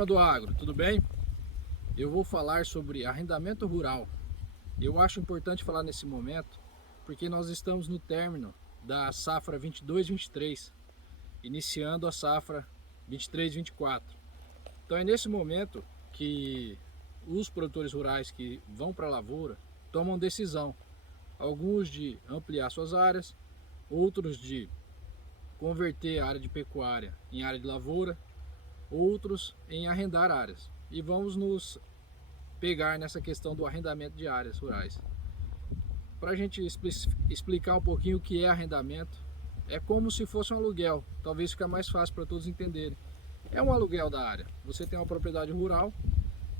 Turma do Agro, tudo bem? Eu vou falar sobre arrendamento rural. Eu acho importante falar nesse momento porque nós estamos no término da safra 22-23, iniciando a safra 23-24. Então é nesse momento que os produtores rurais que vão para a lavoura tomam decisão, alguns de ampliar suas áreas, outros de converter a área de pecuária em área de lavoura, outros em arrendar áreas. E vamos nos pegar nessa questão do arrendamento de áreas rurais. Para a gente explicar um pouquinho o que é arrendamento, é como se fosse um aluguel, talvez fica mais fácil para todos entenderem. É um aluguel da área. Você tem uma propriedade rural,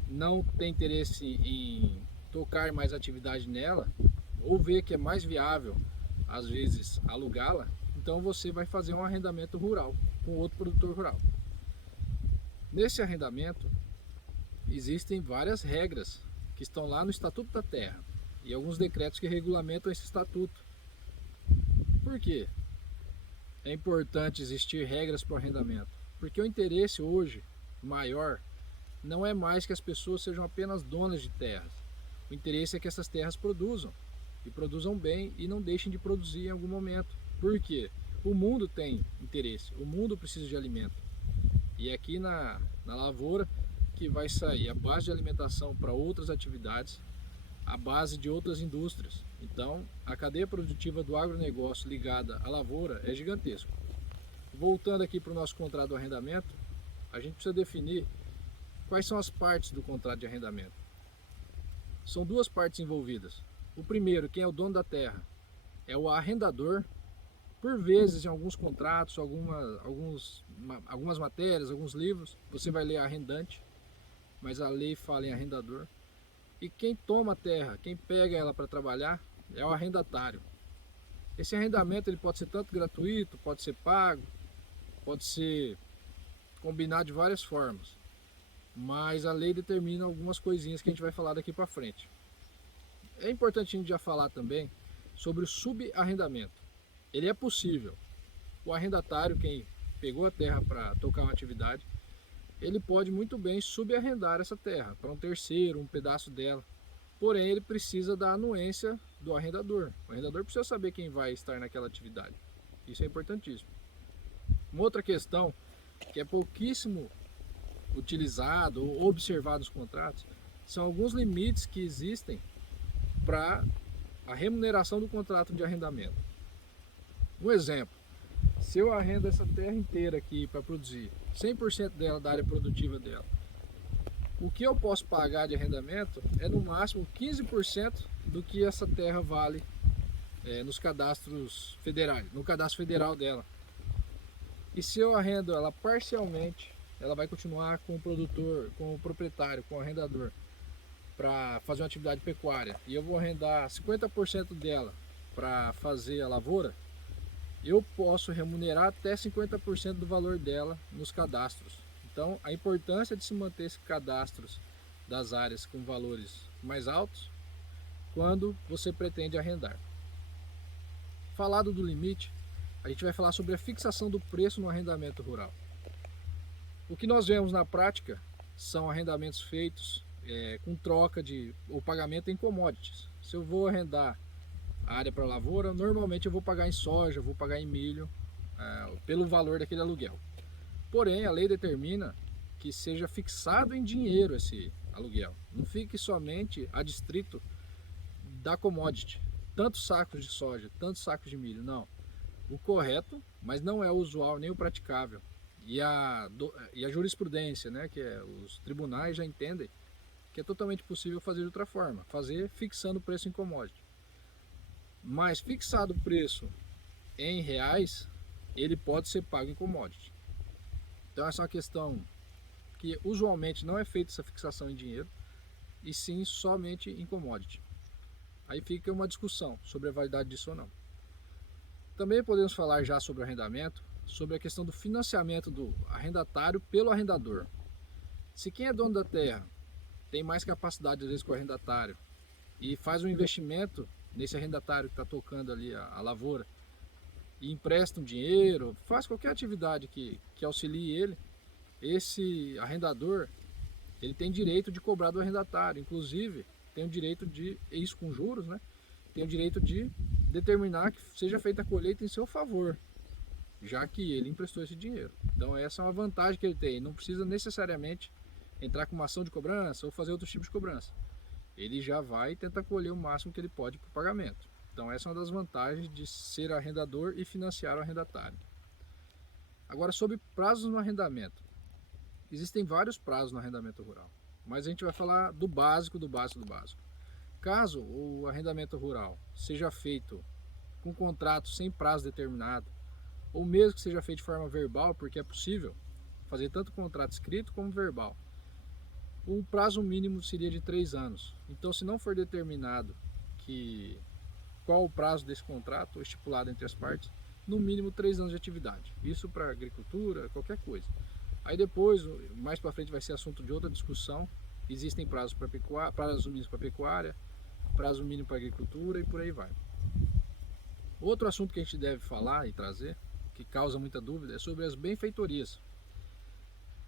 não tem interesse em tocar mais atividade nela, ou vê que é mais viável, às vezes, alugá-la, então você vai fazer um arrendamento rural com outro produtor rural. Nesse arrendamento, existem várias regras que estão lá no Estatuto da Terra e alguns decretos que regulamentam esse estatuto. Por quê? É importante existir regras para o arrendamento? Porque o interesse hoje maior não é mais que as pessoas sejam apenas donas de terras. O interesse é que essas terras produzam, e produzam bem e não deixem de produzir em algum momento. Por quê? O mundo tem interesse, o mundo precisa de alimento. E é aqui na lavoura que vai sair a base de alimentação para outras atividades, a base de outras indústrias. Então, a cadeia produtiva do agronegócio ligada à lavoura é gigantesca. Voltando aqui para o nosso contrato de arrendamento, a gente precisa definir quais são as partes do contrato de arrendamento. São duas partes envolvidas. O primeiro, quem é o dono da terra, é o arrendador. Por vezes, em alguns contratos, algumas matérias, alguns livros, você vai ler arrendante, mas a lei fala em arrendador. E quem toma a terra, quem pega ela para trabalhar, é o arrendatário. Esse arrendamento ele pode ser tanto gratuito, pode ser pago, pode ser combinado de várias formas. Mas a lei determina algumas coisinhas que a gente vai falar daqui para frente. É importante a gente já falar também sobre o subarrendamento. Ele é possível. O arrendatário, quem pegou a terra para tocar uma atividade, ele pode muito bem subarrendar essa terra para um terceiro, um pedaço dela. Porém, ele precisa da anuência do arrendador. O arrendador precisa saber quem vai estar naquela atividade. Isso é importantíssimo. Uma outra questão que é pouquíssimo utilizado ou observado nos contratos são alguns limites que existem para a remuneração do contrato de arrendamento. Um exemplo, se eu arrendo essa terra inteira aqui para produzir 100% dela da área produtiva dela, o que eu posso pagar de arrendamento é no máximo 15% do que essa terra vale nos cadastros federais, no cadastro federal dela. E se eu arrendo ela parcialmente, ela vai continuar com o produtor, com o proprietário, com o arrendador, para fazer uma atividade pecuária, e eu vou arrendar 50% dela para fazer a lavoura, eu posso remunerar até 50% do valor dela nos cadastros. Então, a importância de se manter esses cadastros das áreas com valores mais altos quando você pretende arrendar. Falado do limite, a gente vai falar sobre a fixação do preço no arrendamento rural. O que nós vemos na prática são arrendamentos feitos com troca ou pagamento em commodities. Se eu vou arrendar a área para lavoura, normalmente eu vou pagar em soja, vou pagar em milho, pelo valor daquele aluguel. Porém, a lei determina que seja fixado em dinheiro esse aluguel. Não fique somente adstrito da commodity. Tantos sacos de soja, tantos sacos de milho, não. O correto, mas não é o usual nem o praticável. E a jurisprudência, né, que os tribunais já entendem que é totalmente possível fazer de outra forma, fazer fixando o preço em commodity. Mas fixado o preço em reais, ele pode ser pago em commodity. Então essa é uma questão que usualmente não é feita essa fixação em dinheiro, e sim somente em commodity. Aí fica uma discussão sobre a validade disso ou não. Também podemos falar já sobre o arrendamento, sobre a questão do financiamento do arrendatário pelo arrendador. Se quem é dono da terra tem mais capacidade às vezes que o arrendatário e faz um investimento nesse arrendatário que está tocando ali a lavoura e empresta um dinheiro, faz qualquer atividade que auxilie ele, esse arrendador, ele tem direito de cobrar do arrendatário, inclusive tem o direito de, isso com juros, né? Tem o direito de determinar que seja feita a colheita em seu favor, já que ele emprestou esse dinheiro. Então essa é uma vantagem que ele tem, não precisa necessariamente entrar com uma ação de cobrança ou fazer outro tipo de cobrança. Ele já vai tentar colher o máximo que ele pode para o pagamento. Então essa é uma das vantagens de ser arrendador e financiar o arrendatário. Agora, sobre prazos no arrendamento. Existem vários prazos no arrendamento rural, mas a gente vai falar do básico, do básico, do básico. Caso o arrendamento rural seja feito com contrato sem prazo determinado, ou mesmo que seja feito de forma verbal, porque é possível fazer tanto contrato escrito como verbal, o prazo mínimo seria de 3 anos. Então, se não for determinado qual o prazo desse contrato estipulado entre as partes, no mínimo 3 anos de atividade. Isso para agricultura, qualquer coisa. Aí depois, mais para frente vai ser assunto de outra discussão. Existem prazos para pecuária, prazos mínimos para pecuária, prazo mínimo para agricultura e por aí vai. Outro assunto que a gente deve falar e trazer, que causa muita dúvida, é sobre as benfeitorias.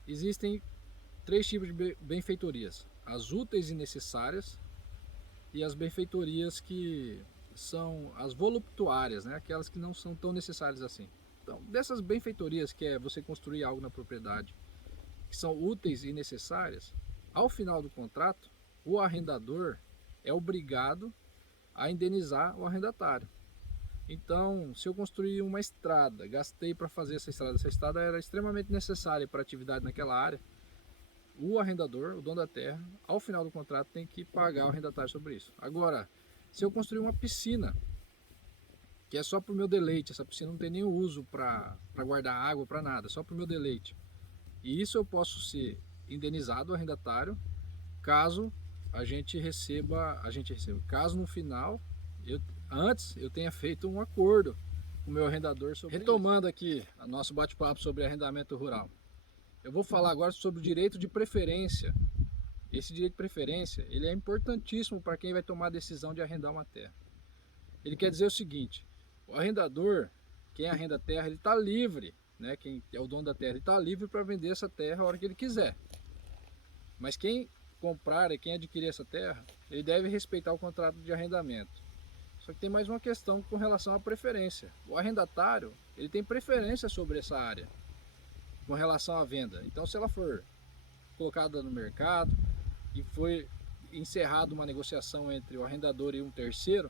Existem 3 tipos de benfeitorias: as úteis e necessárias e as benfeitorias que são as voluptuárias, né? Aquelas que não são tão necessárias assim. Então, dessas benfeitorias, que é você construir algo na propriedade, que são úteis e necessárias, ao final do contrato, o arrendador é obrigado a indenizar o arrendatário. Então, se eu construir uma estrada, gastei para fazer essa estrada era extremamente necessária para a atividade naquela área, o arrendador, o dono da terra, ao final do contrato tem que pagar o arrendatário sobre isso. Agora, se eu construir uma piscina, que é só para o meu deleite, essa piscina não tem nenhum uso para guardar água, para nada, só para o meu deleite. E isso eu posso ser indenizado, o arrendatário, caso caso no final, antes eu tenha feito um acordo com o meu arrendador sobre Retomando aqui o nosso bate-papo sobre arrendamento rural. Eu vou falar agora sobre o direito de preferência. Esse direito de preferência, ele é importantíssimo para quem vai tomar a decisão de arrendar uma terra. Ele quer dizer o seguinte: o arrendador, quem arrenda a terra, ele está livre, né? Quem é o dono da terra, ele está livre para vender essa terra a hora que ele quiser. Mas quem comprar e quem adquirir essa terra, ele deve respeitar o contrato de arrendamento. Só que tem mais uma questão com relação à preferência. O arrendatário, ele tem preferência sobre essa área com relação à venda. Então, se ela for colocada no mercado e foi encerrada uma negociação entre o arrendador e um terceiro,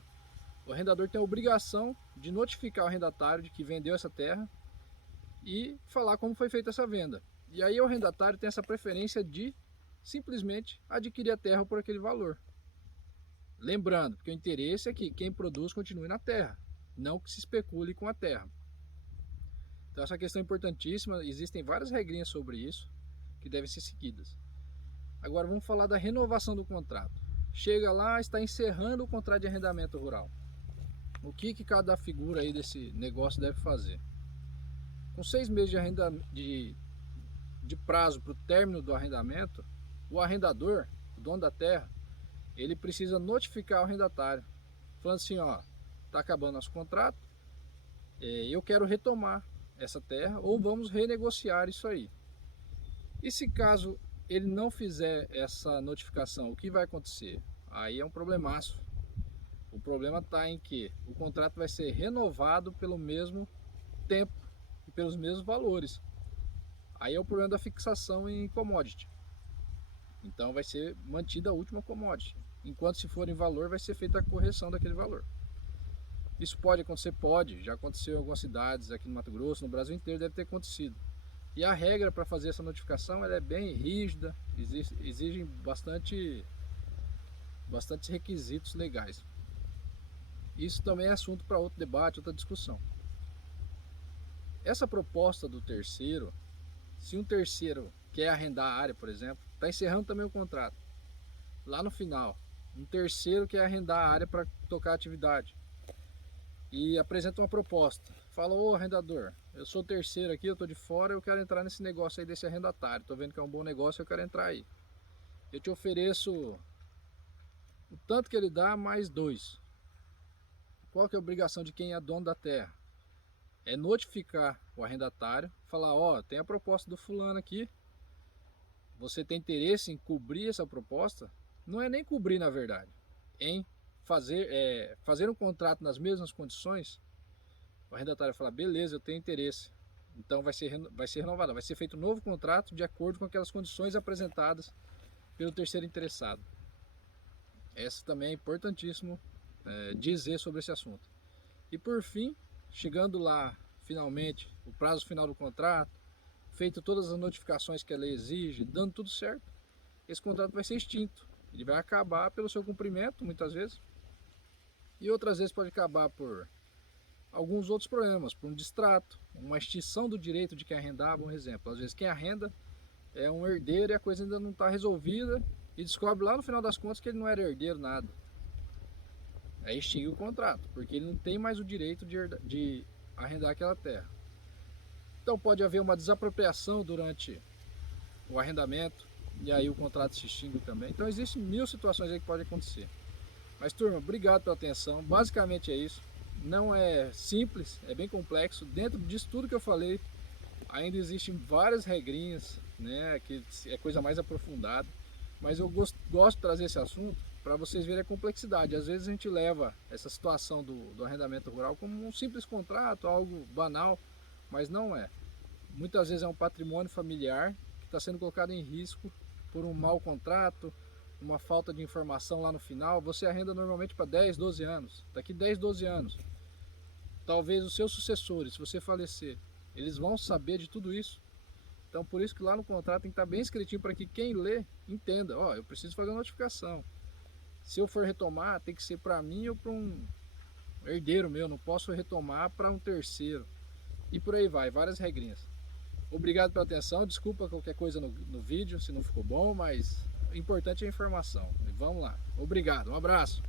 o arrendador tem a obrigação de notificar o arrendatário de que vendeu essa terra e falar como foi feita essa venda. E aí o arrendatário tem essa preferência de simplesmente adquirir a terra por aquele valor. Lembrando que o interesse é que quem produz continue na terra, não que se especule com a terra. Então essa questão é importantíssima, existem várias regrinhas sobre isso que devem ser seguidas. Agora vamos falar da renovação do contrato. Chega lá, está encerrando o contrato de arrendamento rural. O que cada figura aí desse negócio deve fazer? Com 6 meses de prazo para o término do arrendamento, o arrendador, o dono da terra, ele precisa notificar o arrendatário, falando assim, ó, está acabando nosso contrato, eu quero retomar essa terra ou vamos renegociar isso aí. E se caso ele não fizer essa notificação, o que vai acontecer? Aí é um problemaço. O problema está em que o contrato vai ser renovado pelo mesmo tempo e pelos mesmos valores. Aí é o problema da fixação em commodity. Então vai ser mantida a última commodity. Enquanto se for em valor, vai ser feita a correção daquele valor. Isso pode acontecer? Pode. Já aconteceu em algumas cidades aqui no Mato Grosso, no Brasil inteiro deve ter acontecido. E a regra para fazer essa notificação ela é bem rígida, exigem bastantes requisitos legais. Isso também é assunto para outro debate, outra discussão. Essa proposta do terceiro, se um terceiro quer arrendar a área, por exemplo, está encerrando também o contrato. Lá no final, um terceiro quer arrendar a área para tocar a atividade e apresenta uma proposta. Fala, ô arrendador, eu sou terceiro aqui, eu estou de fora, eu quero entrar nesse negócio aí desse arrendatário, estou vendo que é um bom negócio, eu quero entrar aí. Eu te ofereço o tanto que ele dá mais 2. Qual que é a obrigação de quem é dono da terra? É notificar o arrendatário, falar, ó, tem a proposta do fulano aqui, você tem interesse em cobrir essa proposta, não é nem cobrir na verdade, em fazer um contrato nas mesmas condições, o arrendatário fala, beleza, eu tenho interesse. Então vai ser renovado, vai ser feito um novo contrato de acordo com aquelas condições apresentadas pelo terceiro interessado. Essa também é importantíssimo dizer sobre esse assunto. E por fim, chegando lá finalmente, o prazo final do contrato, feito todas as notificações que a lei exige, dando tudo certo, esse contrato vai ser extinto. Ele vai acabar pelo seu cumprimento, muitas vezes, e outras vezes pode acabar por alguns outros problemas, por um distrato, uma extinção do direito de quem arrendava, um exemplo. Às vezes quem arrenda é um herdeiro e a coisa ainda não está resolvida e descobre lá no final das contas que ele não era herdeiro nada. Aí extingue o contrato, porque ele não tem mais o direito de arrendar aquela terra. Então pode haver uma desapropriação durante o arrendamento e aí o contrato se extingue também. Então existem 1000 situações aí que podem acontecer. Mas turma, obrigado pela atenção. Basicamente é isso. Não é simples, é bem complexo. Dentro disso tudo que eu falei, ainda existem várias regrinhas, né, que é coisa mais aprofundada. Mas eu gosto de trazer esse assunto para vocês verem a complexidade. Às vezes a gente leva essa situação do arrendamento rural como um simples contrato, algo banal, mas não é. Muitas vezes é um patrimônio familiar que está sendo colocado em risco por um mau contrato, uma falta de informação lá no final. Você arrenda normalmente para 10, 12 anos. Daqui 10, 12 anos, talvez os seus sucessores, se você falecer, eles vão saber de tudo isso. Então por isso que lá no contrato tem que estar bem escritinho para que quem lê entenda, ó, eu preciso fazer uma notificação. Se eu for retomar, tem que ser para mim ou para um herdeiro meu, não posso retomar para um terceiro. E por aí vai, várias regrinhas. Obrigado pela atenção, desculpa qualquer coisa no vídeo, se não ficou bom, mas o importante é a informação. Vamos lá. Obrigado, um abraço.